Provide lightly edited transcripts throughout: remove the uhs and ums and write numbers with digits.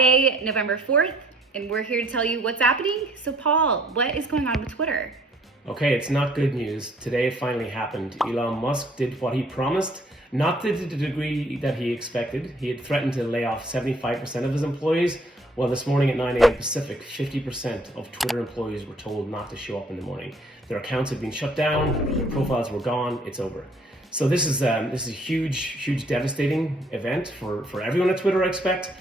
Friday, November 4th, and we're here to tell you what's happening. So Paul, what is going on with Twitter? Okay, it's not good news. Today it finally happened. Elon Musk did what he promised, not to the degree that he expected. He had threatened to lay off 75% of his employees. Well, this morning at 9 a.m. Pacific, 50% of Twitter employees were told not to show up in the morning. Their accounts had been shut down, their profiles were gone, it's over. So this is a huge, devastating event for everyone at Twitter, I expect.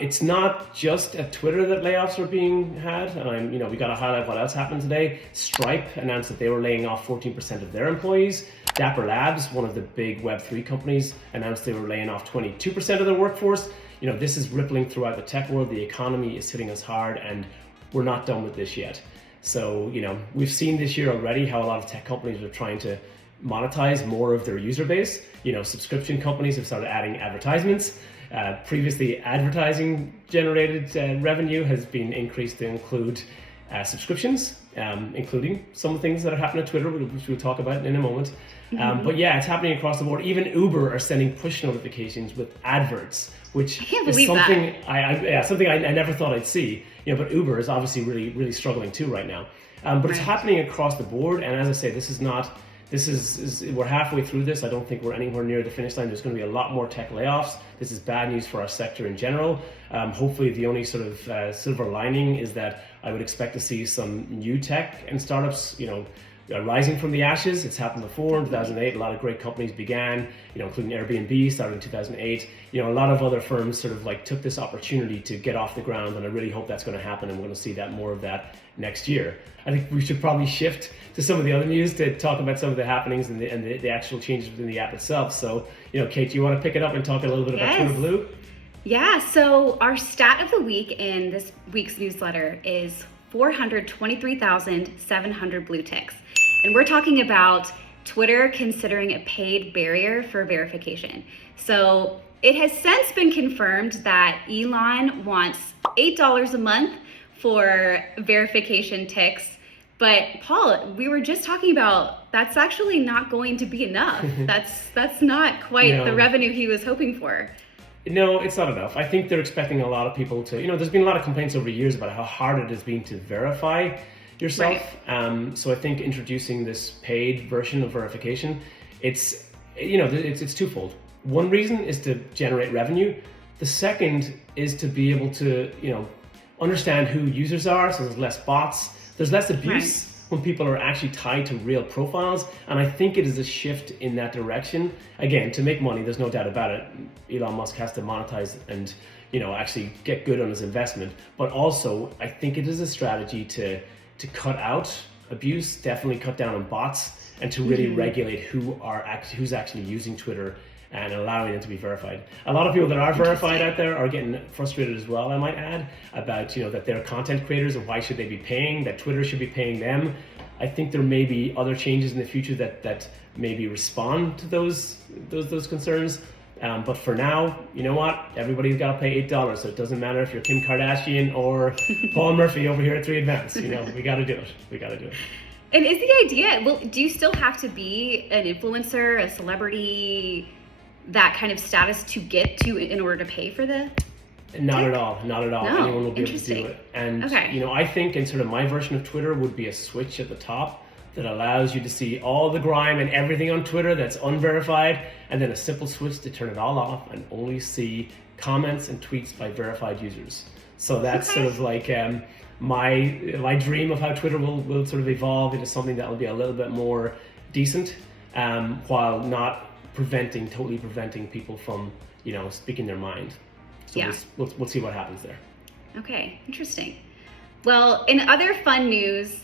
It's not just at Twitter that layoffs are being had. We got to highlight what else happened today. Stripe announced that they were laying off 14% of their employees. Dapper Labs, one of the big Web3 companies, announced they were laying off 22% of their workforce. This is rippling throughout the tech world. The economy is hitting us hard, and we're not done with this yet. So, we've seen this year already how a lot of tech companies are trying to monetize more of their user base. Subscription companies have started adding advertisements. Previously, advertising generated revenue has been increased to include subscriptions, including some of the things that are happening at Twitter, which we'll talk about in a moment. But yeah, it's happening across the board. Even Uber are sending push notifications with adverts, which is something I never thought I'd see. But Uber is obviously really struggling too right now. But it's happening across the board. And as I say, we're halfway through this. I don't think we're anywhere near the finish line. There's going to be a lot more tech layoffs. This is bad news for our sector in general. Hopefully the only sort of silver lining is that I would expect to see some new tech and startups, rising from the ashes. It's happened before in 2008. A lot of great companies began, including Airbnb started in 2008. A lot of other firms sort of took this opportunity to get off the ground, and I really hope that's going to happen, and we're going to see that more of that next year. I think we should probably shift to some of the other news to talk about some of the happenings and the actual changes within the app itself. So, Kate, do you want to pick it up and talk a little bit about Twitter Blue? Yeah, so our stat of the week in this week's newsletter is 423,700 blue ticks. And we're talking about Twitter considering a paid barrier for verification. So it has since been confirmed that Elon wants $8 a month for verification ticks. But Paul, we were just talking about that's actually not going to be enough. That's not quite the revenue he was hoping for. No, it's not enough. I think they're expecting a lot of people to, there's been a lot of complaints over years about how hard it has been to verify yourself. Right. So I think introducing this paid version of verification, it's twofold. One reason is to generate revenue. The second is to be able to, understand who users are, so there's less bots, there's less abuse when people are actually tied to real profiles. And I think it is a shift in that direction. Again, to make money, there's no doubt about it. Elon Musk has to monetize and, actually get good on his investment. But also, I think it is a strategy to cut out abuse, definitely cut down on bots, and to really regulate who's actually using Twitter and allowing it to be verified. A lot of people that are verified out there are getting frustrated as well, I might add, about that they're content creators and why should they be paying, that Twitter should be paying them. I think there may be other changes in the future that maybe respond to those concerns. But for now, you know what? Everybody's got to pay $8, so it doesn't matter if you're Kim Kardashian or Paul Murphy over here at 3 Advance. We got to do it. We got to do it. And is the idea, do you still have to be an influencer, a celebrity, that kind of status to get to in order to pay for the Not at all. No, anyone will be able to do it. And I think in sort of my version of Twitter would be a switch at the top that allows you to see all the grime and everything on Twitter that's unverified, and then a simple switch to turn it all off and only see comments and tweets by verified users. So that's sort of like my dream of how Twitter will sort of evolve into something that will be a little bit more decent, while not totally preventing people from, speaking their mind. So we'll see what happens there. Okay, interesting. Well, in other fun news,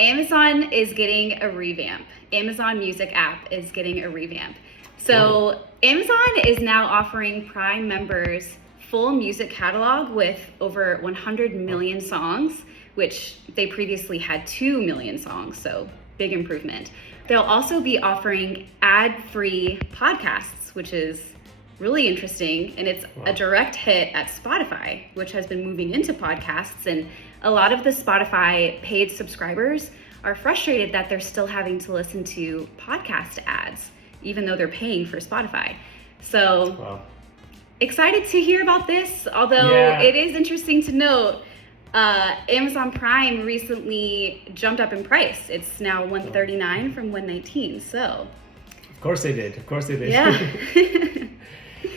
Amazon is getting a revamp. Amazon Music app is getting a revamp. So Amazon is now offering Prime members full music catalog with over 100 million songs, which they previously had 2 million songs, so big improvement. They'll also be offering ad-free podcasts, which is really interesting, and it's a direct hit at Spotify, which has been moving into podcasts, and a lot of the Spotify paid subscribers are frustrated that they're still having to listen to podcast ads, even though they're paying for Spotify. So excited to hear about this, although Yeah. it is interesting to note Amazon Prime recently jumped up in price. It's now $139 from $119. So Of course they did. Of course they did. yeah.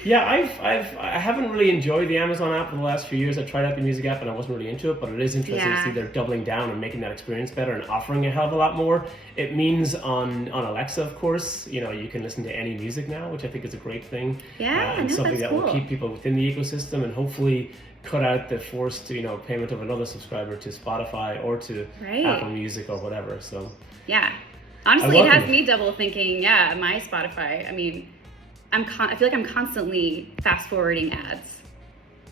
Yeah, I haven't really enjoyed the Amazon app for the last few years. I tried out the music app and I wasn't really into it, but it is interesting to Yeah. see they're doubling down and making that experience better and offering a hell of a lot more. It means on Alexa, of course, you know, you can listen to any music now, which I think is a great thing. Yeah, and no, something that's that will cool. keep people within the ecosystem and hopefully cut out the forced, payment of another subscriber to Spotify or to Right. Apple Music or whatever. So Yeah. Honestly, I it has welcome me double thinking, yeah, my Spotify. I mean, I feel like I'm constantly fast forwarding ads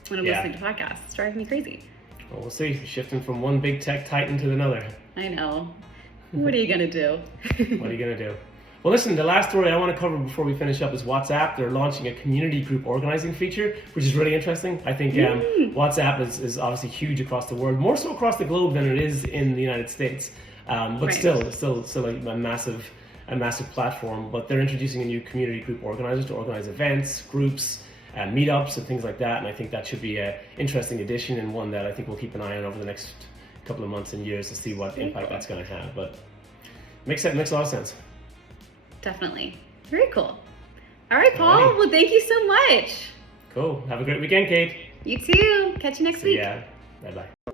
when I'm Yeah. listening to podcasts. It's driving me crazy. well, we'll see. Shifting from one big tech titan to another. I know. What are you gonna do? What are you going to do? Well, listen, the last story I want to cover before we finish up is WhatsApp. They're launching a community group organizing feature, which is really interesting. I think WhatsApp is obviously huge across the world, more so across the globe than it is in the United States. But Right. still like a massive platform. But they're introducing a new community group organizer to organize events, groups, meetups, and things like that. And I think that should be an interesting addition and one that I think we'll keep an eye on over the next couple of months and years to see what impact that's going to have. But makes a lot of sense. Definitely. Very cool. All right, Paul. Alrighty. Well, thank you so much. Cool. Have a great weekend, Kate. You too. Catch you next See week. ya. Bye bye.